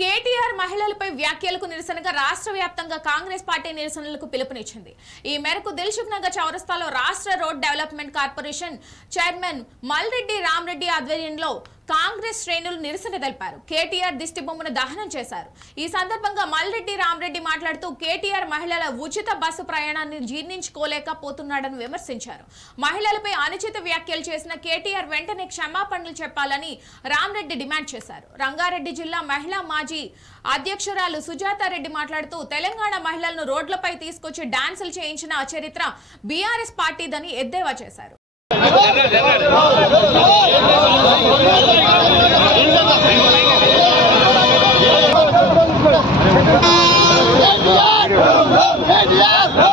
కేటీఆర్ మహిళలపై వ్యాఖ్యలకు నిరసనగా రాష్ట్ర వ్యాప్తంగా కాంగ్రెస్ పార్టీ నిరసనలకు పిలుపునిచ్చింది. ఈ మేరకు దిల్సుఖ్ నగర్ చౌరస్తాలో రాష్ట్ర road development corporation chairman Malreddy Rama Reddy ఆధ్వర్యంలో కాంగ్రెస్ శ్రేణులు నిరసన తెలిపారు. కేటీఆర్ దిష్టిబొమ్మను దహనం చేశారు. ఈ సందర్భంగా మల్రెడ్డి రామరెడ్డి మాట్లాడుతూ కేటీఆర్ మహిళల ఉచిత బస్సు ప్రయాణాన్ని జీర్ణించుకోలేకపోతున్నాడని విమర్శించారు. మహిళలపై అనుచిత వ్యాఖ్యలు చేసిన కేటీఆర్ వెంటనే క్షమాపణలు చెప్పాలని రామరెడ్డి డిమాండ్ చేశారు. రంగారెడ్డి జిల్లా మహిళా మాజీ అధ్యక్షురాలు సుజాతారెడ్డి మాట్లాడుతూ తెలంగాణ మహిళలను రోడ్లపై తీసుకొచ్చి డాన్సులు చేయించిన చరిత్ర బీఆర్ఎస్ పార్టీదని ఎద్దేవా చేశారు. KTR!